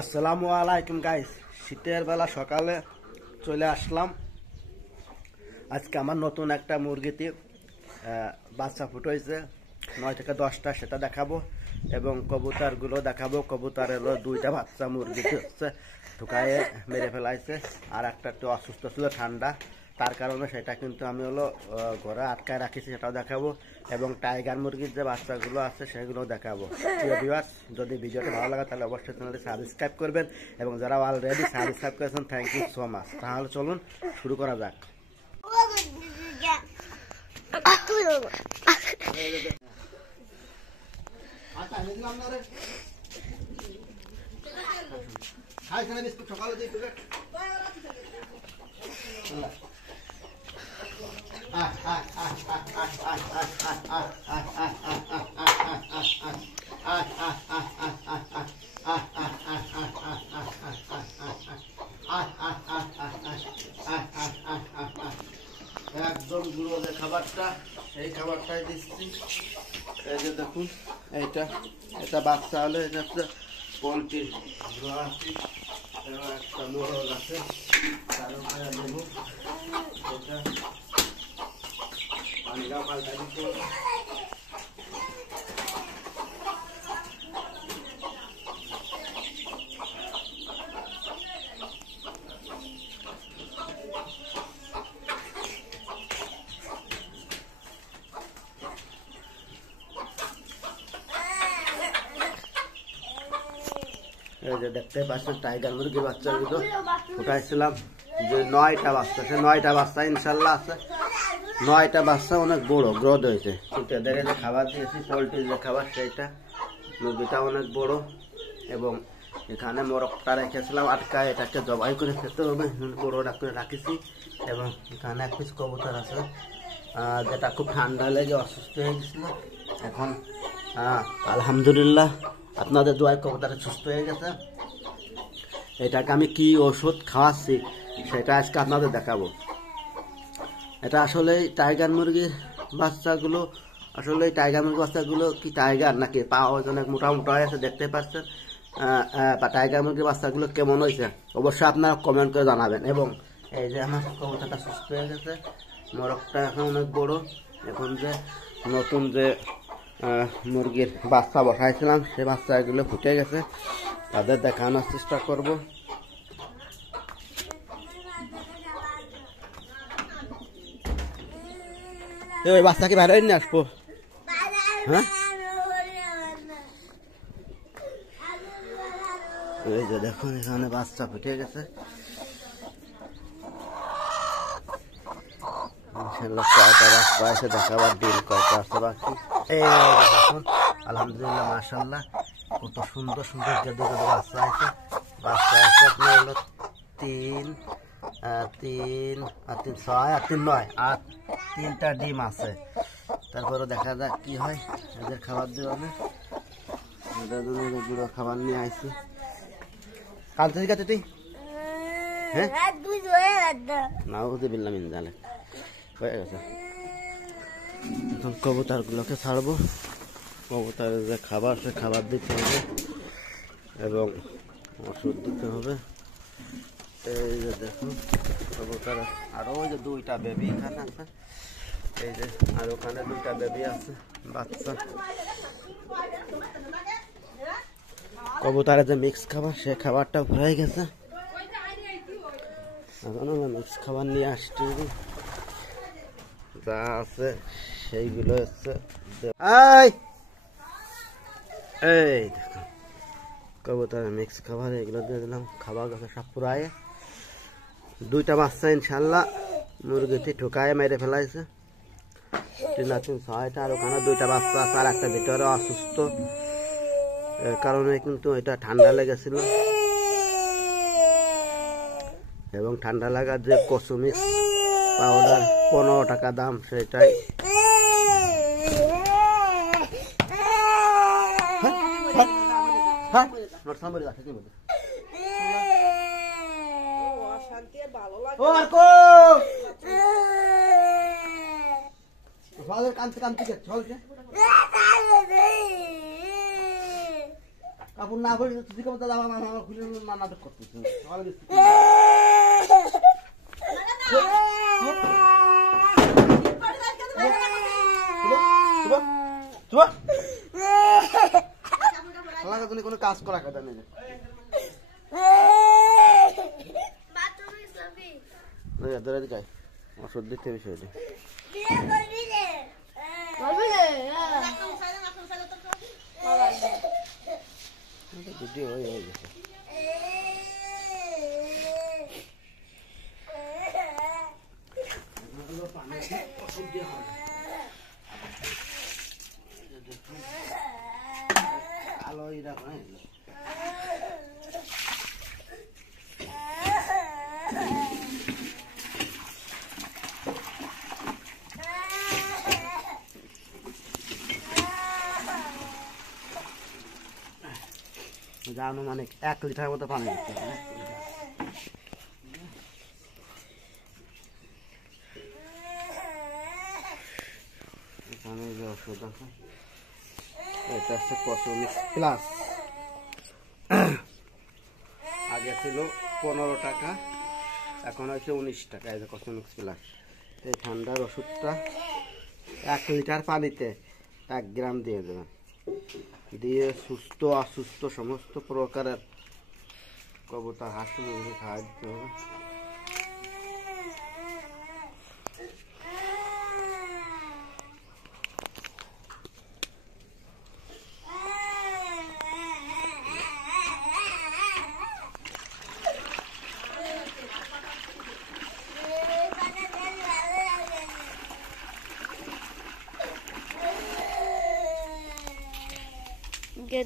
আসসালামু আলাইকুম গাইস, শীতের বেলা সকালে চলে আসলাম। আজকে আমার নতুন একটা মুরগিতে বাচ্চা ফুটেছে 9 থেকে 10টা, সেটা দেখাবো এবং কবুতরগুলো দেখাবো। কবুতরের দুইটা বাচ্চা মুরগি হচ্ছে ঢুকায়ে মেরে ফেলাইছে, আর একটা একটু অসুস্থ ছিল, ঠান্ডা, তার কারণে সেটা কিন্তু আমি ঘরে আটকায় রাখিছি, সেটাও দেখাবো এবং টাইগার মুরগির যে বাচ্চাগুলো আছে সেগুলো দেখাবো। প্রিয় ভিউয়ার্স, যদি ভিডিওটা ভালো লাগে তাহলে অবশ্যই চ্যানেলটি সাবস্ক্রাইব করবেন এবং যারা অলরেডি সাবস্ক্রাইব করেছেন থ্যাংক ইউ সো মাচ। তাহলে চলুন শুরু করা যাক। একদম গুঁড়ো যে খাবারটা, এই খাবারটাই দিচ্ছি। এই যে দেখুন, এটা বাচ্চা হলে এটা হচ্ছে পোলট্রির একটা মোরগ আছে, তার উপরে দেবো এটা পানিটাও পাল্টা দিতে হবে। এই যে দেখতে পাচ্ছেন টাইগার মুরগির বাচ্চাগুলো ফুটাইছিলাম, যে 9টা বাচ্চা, সে 9টা বাচ্চা ইনশাল্লাহ আছে। 9টা বাচ্চা অনেক বড় গ্রোথ হয়েছে। কিন্তু এদেরকে যে খাবার দিয়েছি পোলট্রির যে খাবার, সেইটা মুরগিটা অনেক বড় এবং এখানে মোরগটা রেখেছিলাম আটকায়, এটাকে জবাই করে খেতে হবে, বড়োটা করে রাখেছি। এবং এখানে এক পিস কবুতর আছে যেটা খুব ঠান্ডা লেগে অসুস্থ হয়ে গেছিল, এখন আলহামদুলিল্লাহ আপনাদের দোয়ায় কবুতরটা সুস্থ হয়ে গেছে। এটাকে আমি কি ওষুধ খাওয়াচ্ছি সেটা আজকে আপনাদের দেখাবো। এটা আসলে টাইগার মুরগির বাচ্চাগুলো, আসলে টাইগার মুরগির বাচ্চাগুলো কি টাইগার নাকি পা অনেক মোটা মোটা হয়ে আছে, দেখতে পাচ্ছেন। টাইগার মুরগির বাচ্চাগুলো কেমন হয়েছে অবশ্যই আপনারা কমেন্ট করে জানাবেন। এবং এই যে আমার কবুতরটা সুস্থ হয়ে গেছে, মোরগটা এখন অনেক বড়। এখন যে নতুন যে মুরগির বাচ্চা বসাইছিলাম সেই বাচ্চাগুলো ফুটে গেছে, তাদের দেখানোর চেষ্টা করব। ওই বাচ্চাকে বাইরে নিয়ে আসবো, হ্যাঁ। এই যে দেখুন, এখানে বাচ্চা ফুটে গেছে। দেখাবার দিন কয়টা আছে বাকি। এই দেখুন, আলহামদুলিল্লাহ মাশাআল্লাহ, কত সুন্দর সুন্দর গেদে গেদে বাচ্চা আছে। বাচ্চা আছে আপনার হলো 3 আর 3 6 আর 3 9 আর 3টা ডিম আছে। তারপরে দেখা যাক কি হয়। এদের খাবার দেওয়া না, এদের জন্য গুঁড়ো খাবার নিয়ে আসছি। কাল থেকে গেছে তুই, হ্যাঁ না হতে বললাম ইনজালে হয়ে গেছে। এখন কবুতরগুলোকে ছাড়বো, কবুতরের যে খাবার সে খাবার দিতে হবে এবং ওষুধ দিতে হবে। এই যে দেখুন কবুতর, আরো ওই যে 2টা বেবি এখানে আছে, এই যে আর ওখানে 2টা বেবি আছে বাচ্চা। কবুতরের যে মিক্স খাবার সে খাবারটা ভরে গেছে, এখন মিক্স খাবার নিয়ে আসছি, যা আছে সেইগুলো হচ্ছে। এই দেখুন কবুতরের মিক্স খাবার, এগুলো দিয়ে দিলাম। খাবার গাছে সব পুরায় 2টা বাচ্চা ইনশাল্লাহ মুরগিতে ঠুকায় মেরে ফেলাইছে। 3 আর 3 6টা, আর ওখানে 2টা বাচ্চা আছে, আর একটা ভিতরে অসুস্থ, এর কারণে কিন্তু এটা ঠান্ডা লেগেছিল এবং ঠান্ডা লাগার যে কসমিক্স পাউডার 15 টাকা দাম, সেটাই কানতে কানতে চলছে। কাপড় না খুলে তুই কাপড় দাদা আমার খুলে নাটক করতেছে কোনো কাজ করা কথা নেই ওষুধ দিতে বিষয়টি ভিডিও হয়ে গেছে আলো এরকম জানো মানে 1 লিটার মতো পানি দিতে হবে এখানে যে ওষুধ আছে এটা হচ্ছে কসমিক্স প্লাস আগে ছিল 15 টাকা এখন হয়েছে 19 টাকা এই যে কসমিক্স প্লাস এই ঠান্ডার ওষুধটা 1 লিটার পানিতে 1 গ্রাম দিয়ে দেবেন দিয়ে সুস্থ অসুস্থ সমস্ত প্রকারের কবুতর হাঁস মুরগি খাওয়া দিতে হবে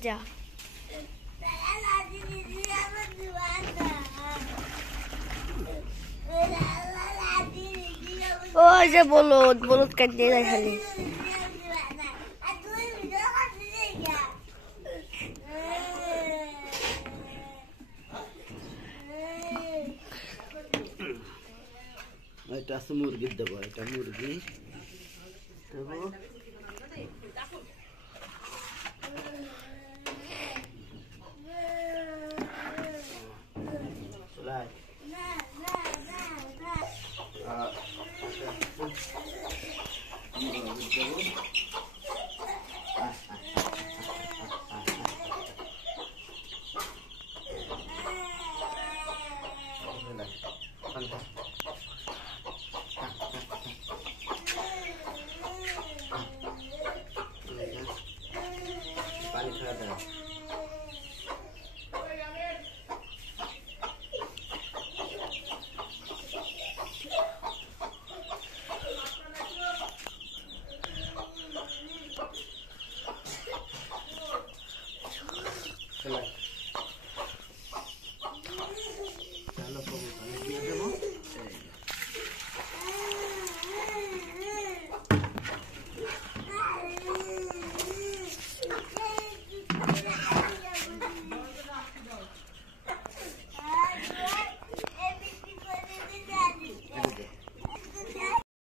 যা ওই যে বলদ বলদ কাটিয়ে যায় খালি এটা আছে মুরগির দেবো এটা মুরগি দেবো দেবো